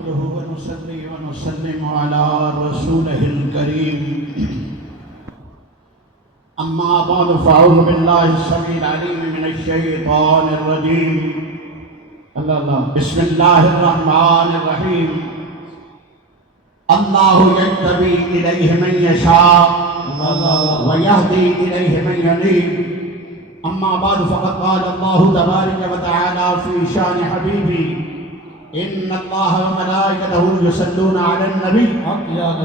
نحمده ونصلي ونسلم على رسوله الكريم أما بعد فأعوذ بالله السميع العليم من الشيطان الرجيم بسم الله الرحمن الرحيم الله يجتبي إليه من يشاء ويهدي إليه من ينيب أما بعد فقد قال الله تبارك وتعالى في شان حبيبي إن الله وملائكته يصلون على النبي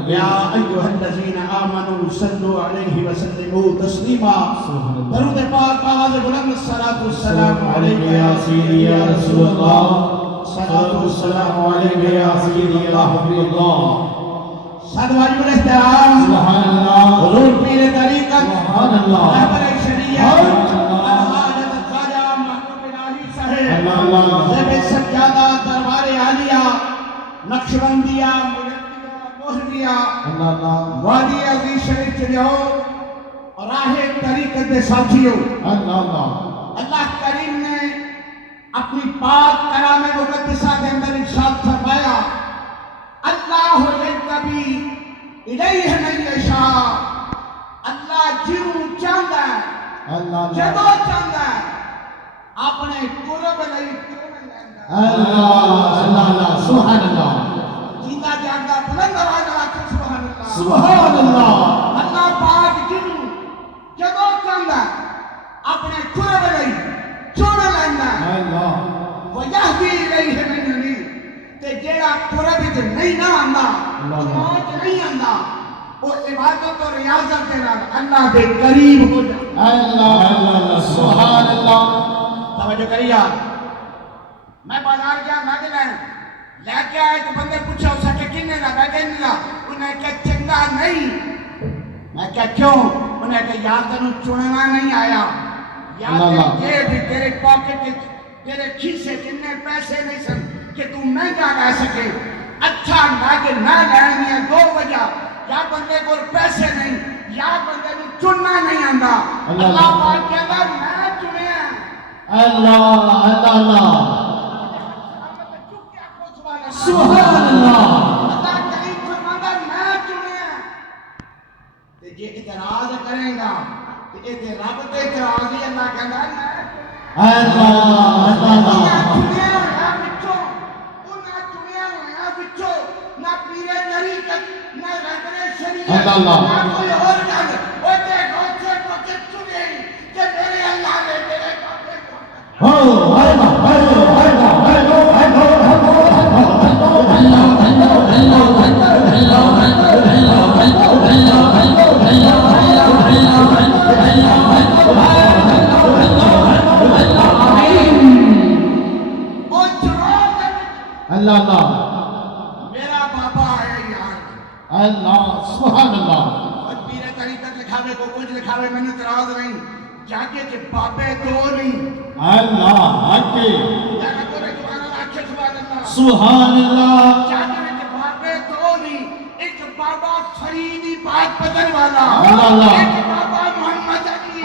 يا أيها الذين آمنوا صلوا عليه وسلموا تسليما درود پاک آواز بلند الصلاة والسلام عليك يا سيدي يا رسول الله الصلاة والسلام عليك يا سيدي يا حبيب الله سعد واجب الاحترام سبحان الله حضور پیر طریقت سبحان الله رہبر شریعت الحاجت الخواجہ محمود الہی صاحب زیب سجادہ دربار عالیہ نقشبندیہ مجدیہ موہریہ وادی عزیز شریف چلے ہو راہ طریقت دے ساتھیو اللہ کریم نے اپنی پاک کلام مقدسہ کے اندر ارشاد فرمایا اللہ یجتبی الیہ من یشاء اللہ جیوں چاہتا ہے جدو چاہتا ہے اپنے قرب لئی چونے لیندہ اللہ سبحان اللہ جیندہ جاندہ بلند آواز آکے سبحان اللہ اللہ پاک جیوں جدو چاہتا ہے اپنے قرب لئی چونے لیندہ وَيَهْدِي إِلَيْهِ مَن يُنِيبُ تے جیڑا قرب وچ نہیں نہ آندا چونچ نہیں آندا وہ عبادت اور ریاضت دے نال اللہ دے قریب ہو جائے اللہ سبحان اللہ توجہ کریے میں بازار گیا میں لے کے آئے تو بندے پوچھا اس کے کنے دا میں کہنے لا انہیں کہا چنگا نہیں میں کہا کیوں انہیں کہا یا تنو چننا نہیں آیا یا تیرے پاکٹ تیرے کھیسے جننے پیسے نہیں سن کہ تو مہنگا لے سکے اچھا نہ لینی ہے دو وجہ یا بندے کو پیسے نہیں یا بندے کو چننا نہیں آندا اللہ پاک کہتا میں چنے ہیں اللہ سبحان اللہ اللہ کریم فرماتا میں چنے ہیں تے جے اعتراض کرے گا تے اے رب تے اعتراض ہی اللہ کہتا ہے اللہ کوئی اور جان او تے گھر سے پکے چنے کہ میرے اللہ نے میرے کپڑے ہو اللہ اللہ میرا بابا ہے یار اللہ سبحان اللہ اور پیر طریقت لکھاوے کو کچھ لکھاوے میں نے اعتراض نہیں جاکے کہ بابے دو نہیں اللہ حقی سبحان اللہ جاکے کہ بابے دو نہیں ایک بابا فریدی بات بدل والا ایک بابا محمد علی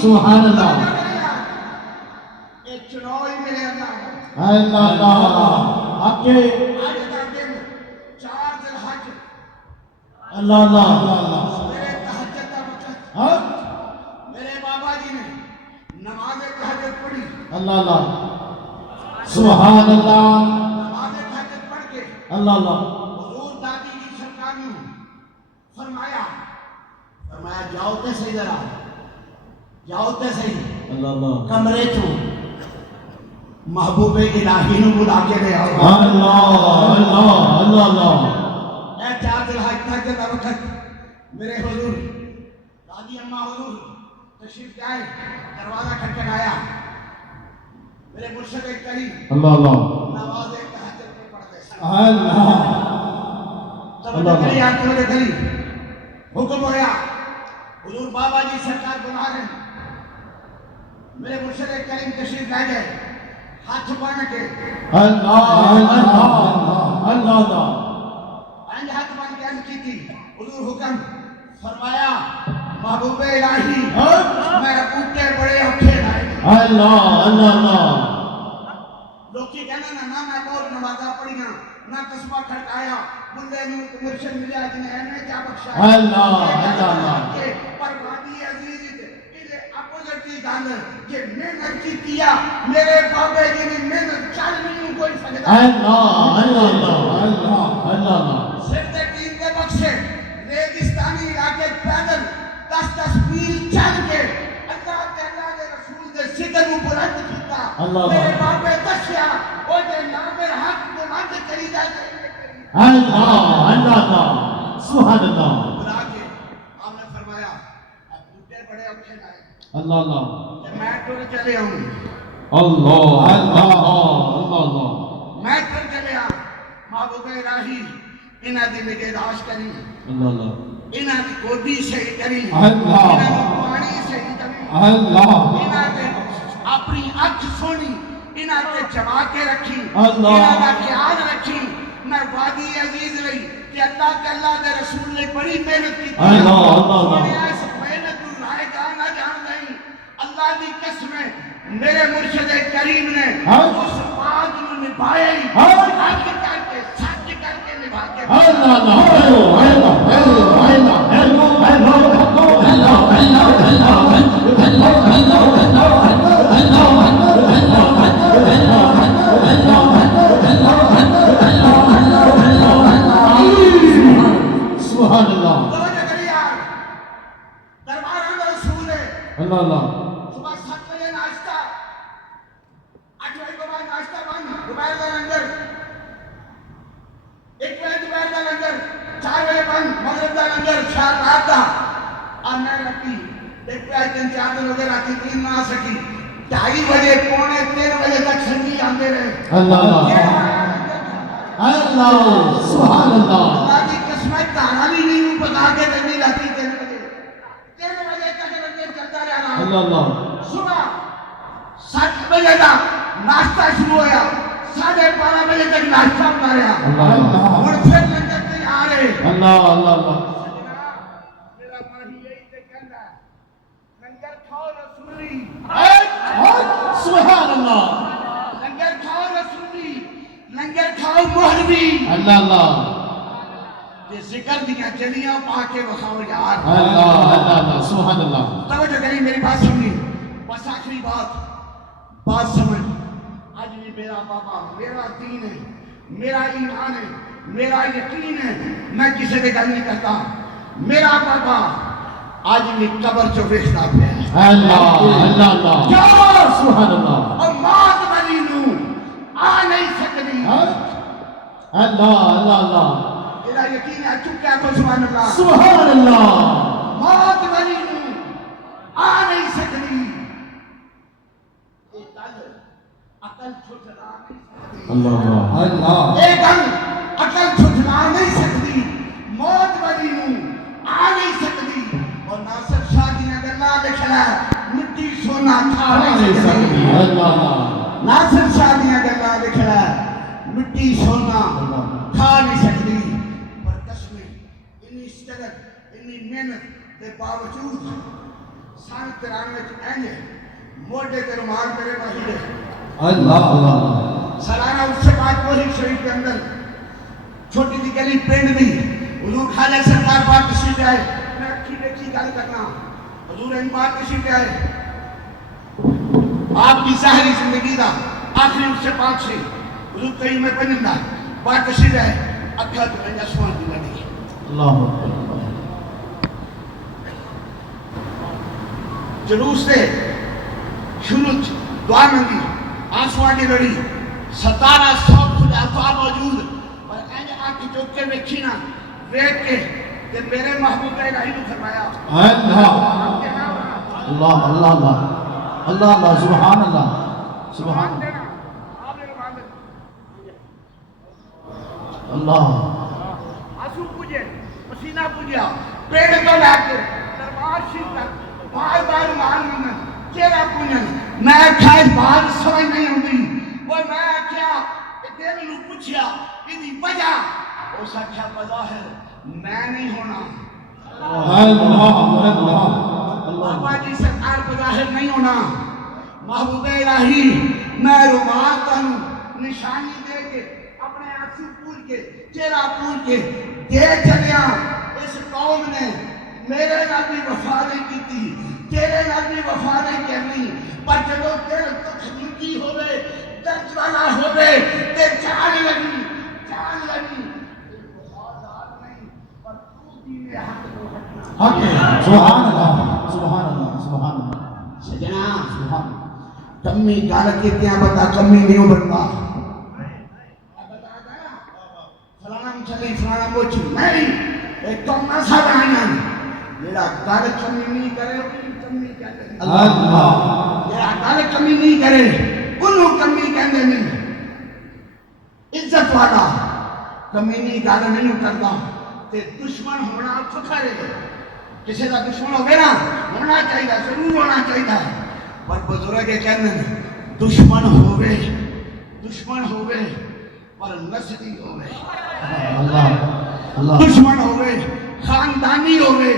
سبحان اللہ ایک چنوئی ملے اللہ آکے آج کا دن 4 ذوالحج اللہ میرے تہجد کا وقت میرے بابا جی نے نماز تہجد پڑھی اللہ سبحان اللہ نماز تہجد پڑھ کے اللہ حضور دادی کی سرکار نے فرمایا جاؤ تے صحیح ذرا جاؤ تے صحیح کمرے چوں محبوب الہی نو بلا کے لے آؤ اللہ اے 4 ذوالحج تہجد کا وقت میرے حضور دادی اماں حضور تشریف لائے دروازہ کھٹکھٹایا میرے مرشد کریم نماز تہجد میں پڑھتے توجہ کری حکم ہویا حضور بابا جی سرکار بلا رہے ہیں میرے مرشد کریم تشریف لائے گئے ہاتھ بن کے اللہ اللہ اللہ ہاتھ بن کے عرض کی تھی حضور حکم فرمایا محبوب الہی میں اٹھے بڑے اوکھے لائے اللہ اللہ اللہ لوکی کہنا نہ میں بہت نمازہ پڑھیاں نہ تسبیح کھڑکایا بندے نو مرشد ملیا جنہیں اہمیں کیا بخشا اللہ اللہ پر وادی عزیز ادھے اپوزٹ کی گل کہ محنت کی کیا میرے بابے جی نے محنت چل نہیں کوئی سکتا اللہ اللہ اللہ اللہ صرف دین کے بخشے ریگستانی علاقے پیدل 10 میل چل کے اللہ کے رسول دے ذکر کو بلند کیتا میرے باپے دسیا او دے نام حق بلند کری جائے اللہ اللہ سبحان اللہ بلا کے آپ نے فرمایا بوٹے بڑے اوکھے لائے اللہ اللہ کہ میں ٹر چلے ہوں اللہ اللہ اللہ میں ٹر چلے ہوں محبوب الہی انہاں دی نگہداشت کری اللہ اللہ انہاں دی گودی صحیح کری اللہ انہاں دی پانی صحیح کری اللہ انہاں دے اپنی اکھ سونی انہاں تے جما کے رکھی اللہ انہاں دا خیال رکھی میں وادی عزیز رہی کہ اللہ دے رسول نے بڑی محنت کی اللہ اللہ اس محنت کو رائے گا نہ جان نہیں اللہ دی قسم ہے میرے مرشد کریم نے اس بات کو نبھایا ہی حق کر کے سچ کر کے نبھا کے اللہ اللہ اللہ سبحان اللہ دربار اندر رسول ہے اللہ اللہ صبح 7 بجے ناشتہ 8 بجے کے بعد ناشتہ بند دوپہر کا لنگر 1 بجے دوپہر کا لنگر 4 بجے بند مغرب کا لنگر شام رات کا اور میں رکھتی دیکھ پہ 3-4 دن ہو گئے راتی نیند نہ آ سکی 2:30 بجے پونے 3 بجے تک سنگی آتے رہے اللہ اللہ سبحان اللہ اللہ کی قسمت کہانی نہیں ہوں پتا کے دنی راتی 3 بجے 3 بجے تک لنگر چلتا رہا اللہ اللہ صبح 7 بجے تک ناشتہ شروع ہوا 12:30 بجے تک ناشتہ ہوتا رہا اور پھر لنگر پہ آ رہے اللہ اللہ اللہ میرا ماہی یہی تے کہندا لنگر کھاؤ رسولی سبحان اللہ لنگر کھاؤ رسولی لنگر کھاؤ مہروی اللہ اللہ یہ ذکر دیا چلیاں پا کے وخاؤ یار اللہ اللہ سبحان اللہ توجہ کریں میری بات سنی بس آخری بات سمجھ آج بھی میرا بابا میرا دین ہے میرا ایمان ہے میرا یقین ہے میں کسی سے گل نہیں کرتا میرا بابا آج بھی قبر جو ویستا پہ ہے اللہ اللہ اللہ کیا سبحان اللہ اور موت والی نو آ نہیں سکتی اللہ اللہ اللہ میرا یقین ہے چکا تو سبحان اللہ سبحان اللہ موت والی نو آ نہیں سکتی عقل چھٹلا نہیں سکتی اللہ اللہ ایک عقل چھٹلا نہیں سکتی موت والی نو آ نہیں سکتی اور ناصر شاہ دی نے گلا لکھلا مٹی سونا کھا نہیں سکتی اللہ اللہ ناصر شاہ دی نے گلا لکھلا مٹی سونا کھا نہیں سکتی پر قسم انی اسٹرگل انی محنت کے باوجود سال 93 میں موٹے تے رومال میرے باہر ہے اللہ اللہ سالانہ اس سے بعد کوہی شریف کے اندر چھوٹی سی گلی پنڈ بھی حضور خالق سرکار بات تشریف آئے میں اکھی دیکھی گل کرنا حضور ان بات تشریف آئے آپ کی ظاہری زندگی دا آخری اس سے پاک سے حضور کہیں میں پنجندہ بات تشریف آئے اکھا تو میں جسوان دی لڑی اللہ جلوس سے شروع دعا منگی آنسوان کی لڑی 1700 خدا موجود اور اینج آنکھ چوک کے ویکھی نا ویکھ کے کہ میرے محبوب الہی نے فرمایا اللہ اللہ اللہ اللہ اللہ اللہ سبحان اللہ سبحان اللہ آنسو پوجے پسینہ پوجیا پیڑ تو لے کے دربار شریف تک بار بار مان منن چہرہ پوجن میں کھائے بات سمجھ نہیں ہوتی اور میں کیا کہ دل نو پوچھیا ایدی وجہ اس آکھیا بظاہر میں نہیں ہونا بابا جی سرکار بظاہر نہیں ہونا محبوب الہی میں رومال تنو نشانی دے کے اپنے آنسو پور کے چہرہ پور کے دے چلیا اس قوم نے میرے نال بھی وفا نہیں کی تیرے نال بھی وفا نہیں کرنی پر جدو دل تخلیقی ہوئے درد والا ہوئے تے جان لگی وفادار نہیں پر تو دین حق کو رکھنا سبحان اللہ سبحان اللہ سبحان اللہ سجنا سبحان کمی گال کتیا بتا کمی نہیں بنتا فلانا چلی فلانا موچی نہیں ایک تو ناسا بنایا میرا گال کمی نہیں کرے کمی کہتے ہیں اللہ میرا گال کمی نہیں کرے انہوں کمی کہتے نہیں عزت والا کمی نہیں گال نہیں کرتا تے دشمن ہونا فخر ہے کسی کا دشمن ہوگا نا ہونا چاہیے ضرور ہونا چاہیے پر بزرگ کہنے دشمن ہوئے پر نسلی ہوئے اللہ اللہ دشمن ہوئے خاندانی ہوئے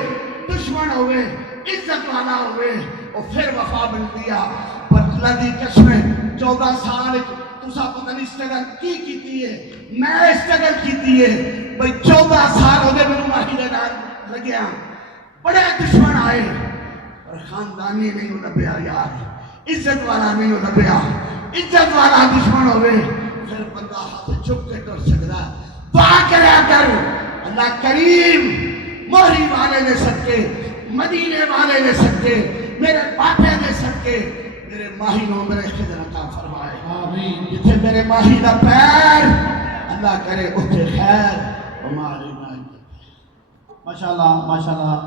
دشمن ہوئے عزت والا ہوئے اور پھر وفا بن دیا پر اللہ دی قسم 14 سال تسا پتہ نہیں اسٹرگل کی ہے میں اسٹرگل کی ہے بھئی 14 سال ہو گئے میرے ماہی لگیا بڑے دشمن آئے اور خاندانی نہیں لبیا یار عزت والا نہیں لبیا عزت والا دشمن ہوئے پھر بندہ ہاتھ چک کے ٹر سکتا دعا کریا کر اللہ کریم موہری والے دے صدقے مدینے والے دے صدقے میرے باپے دے صدقے میرے ماہی نو میرے خضر عطا فرمائے آمین جتھے میرے ماہی دا پیر اللہ کرے اتھے خیر وما علینا ماشاءاللہ ماشاءاللہ